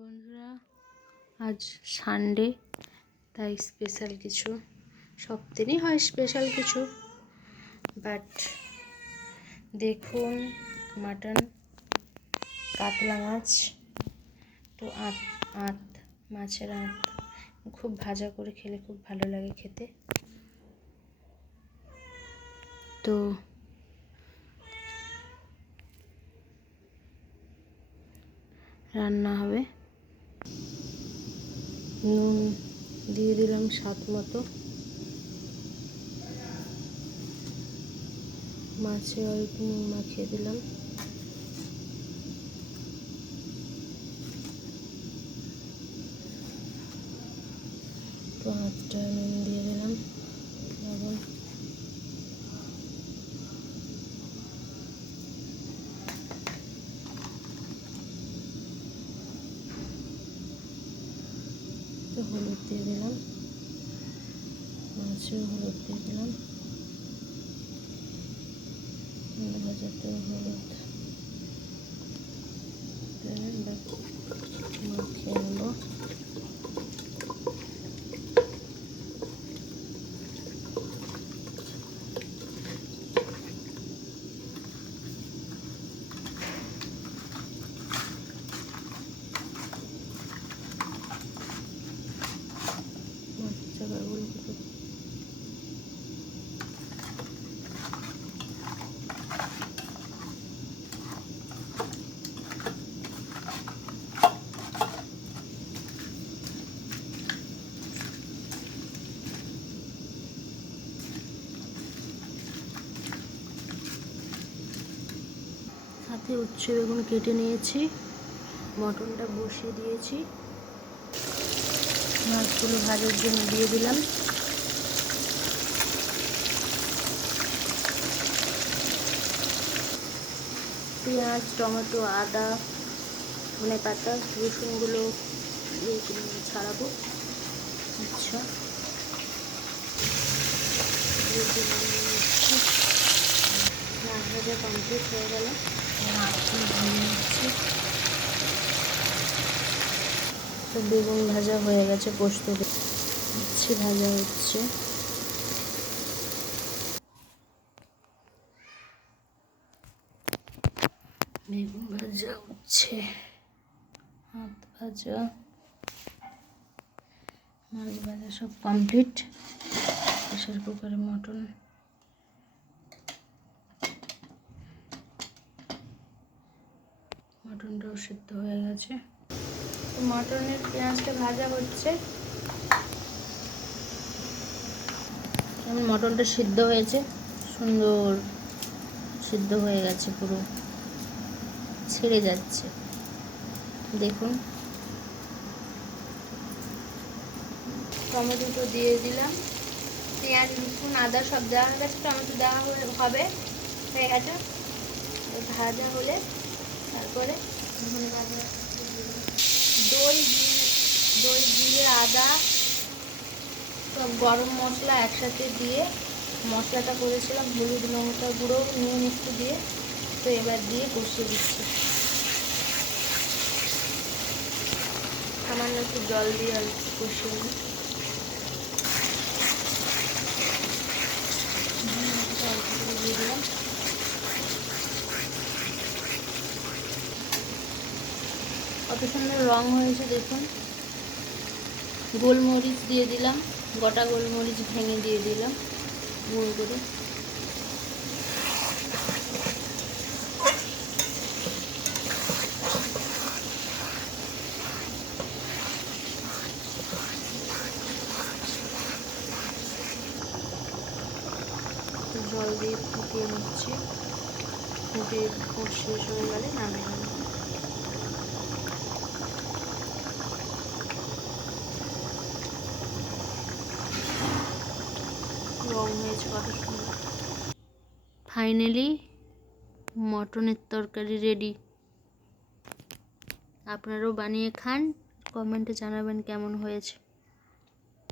বন্ধুরা, আজ সানডে, তাই স্পেশাল কিছু। সব দিনই হয় স্পেশাল কিছু, বাট দেখুন, মাটন, কাতলা মাছ, তো আঁত মাছের আঁত খুব ভাজা করে খেলে খুব ভালো লাগে খেতে। তো রান্না হবে, নুন দিয়ে দিলাম স্বাদ মতো, মাছে অল্প নুন মাখিয়ে দিলাম, তো হাতটা নুন দিয়ে দিলাম, লবণ, তো হলুদ দিয়ে দিলাম, মাছেও হলুদ দিয়ে দিলাম, ভাজাতে হলুদ মাখিয়ে নেব। সাথে উচ্ছে বেগুন কেটে নিয়েছি, মটনটা বসিয়ে দিয়েছি, মাছগুলো ভাজার জন্য দিয়ে দিলাম। পেঁয়াজ, টমেটো, আদা, ধনে পাতা, রসুনগুলো ছাড়াবো। আচ্ছা, মাছ ভাজা কমপ্লিট হয়ে গেল, তো বেগুন ভাজা হয়ে গেছে, পোস্ত দিচ্ছি, ভাজা হচ্ছে। বেগুন ভাজা হচ্ছে, হাত ভাজা, মাছ ভাজা সব কমপ্লিট। প্রেসার কুকারে মটনটাও সিদ্ধ হয়ে গেছে। মটনের পেঁয়াজটা ভাজা হচ্ছে, মটনটা সিদ্ধ হয়েছে, সুন্দর সিদ্ধ হয়ে গেছে, পুরো ছেড়ে যাচ্ছে, দেখুন। টমেটো দিয়ে দিলাম, পেঁয়াজ, রসুন, আদা সব দেওয়া হয়ে গেছে, টমেটো দেওয়া হয়ে গেছে। ভাজা হলে তারপরে দই, জিরে, আদা সব গরম মশলা একসাথে দিয়ে মশলাটা করেছিলাম, হলুদ, লঙ্কা গুঁড়ো, নুন একটু দিয়ে, তো এবার দিয়ে কষিয়ে দিচ্ছি। সামান্য একটু জল দিয়ে আর কষিয়ে নিই। দিয়ে দিলাম, কত সুন্দর রং হয়েছে দেখুন। গোলমরিচ দিয়ে দিলাম, গোটা গোলমরিচ ভেঙে দিয়ে দিলাম গুঁড়ো করে। জল দিয়ে ফুটিয়ে নিচ্ছি, ফুটিয়ে শেষ হয়ে গেলে নামিয়ে নেব। রং হয়েছে কত সুন্দর। ফাইনালি মটনের তরকারি রেডি। আপনারাও বানিয়ে খান, কমেন্টে জানাবেন কেমন হয়েছে।